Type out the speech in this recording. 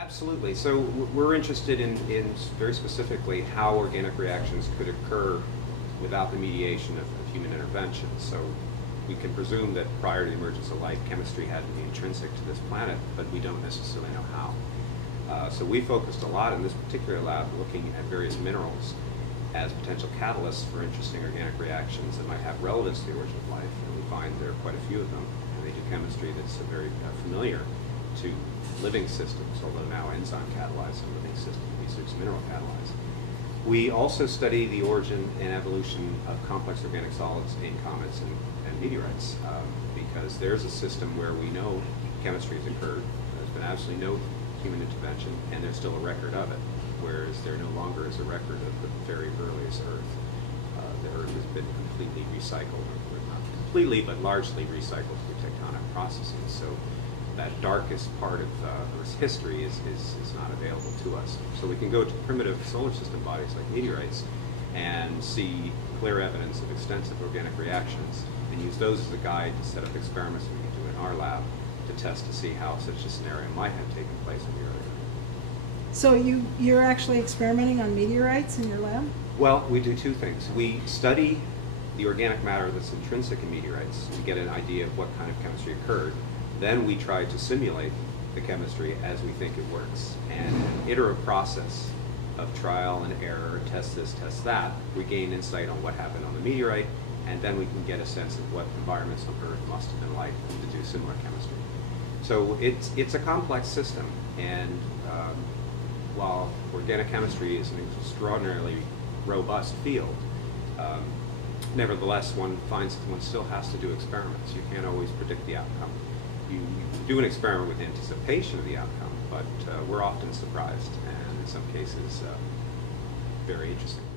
Absolutely. So we're interested in very specifically how organic reactions could occur without the mediation of human intervention. So we can presume that prior to the emergence of life, chemistry had to be intrinsic to this planet, but we don't necessarily know how. So we focused a lot in this particular lab looking at various minerals as potential catalysts for interesting organic reactions that might have relevance to the origin of life, and we find there are quite a few of them, and they do chemistry that's very familiar to living systems, although now enzyme catalyzed and living systems, these are mineral catalyzed. We also study the origin and evolution of complex organic solids in comets and meteorites, because there's a system where we know chemistry has occurred, there's been absolutely no human intervention, and there's still a record of it, whereas there no longer is a record of the very earliest Earth. The Earth has been completely recycled, or not completely, but largely recycled through tectonic processes. So that darkest part of Earth's history is not available to us. So we can go to primitive solar system bodies like meteorites and see clear evidence of extensive organic reactions and use those as a guide to set up experiments we can do in our lab to test to see how such a scenario might have taken place in the early Earth. So you're actually experimenting on meteorites in your lab? Well, we do two things. We study the organic matter that's intrinsic in meteorites to get an idea of what kind of chemistry occurred. Then we try to simulate the chemistry as we think it works. And in an iterative process of trial and error, test this, test that, we gain insight on what happened on the meteorite, and then we can get a sense of what environments on Earth must have been like to do similar chemistry. So it's a complex system, and while organic chemistry is an extraordinarily robust field, nevertheless one finds that one still has to do experiments. You can't always predict the outcome. You do an experiment with anticipation of the outcome, but we're often surprised, and in some cases very interesting.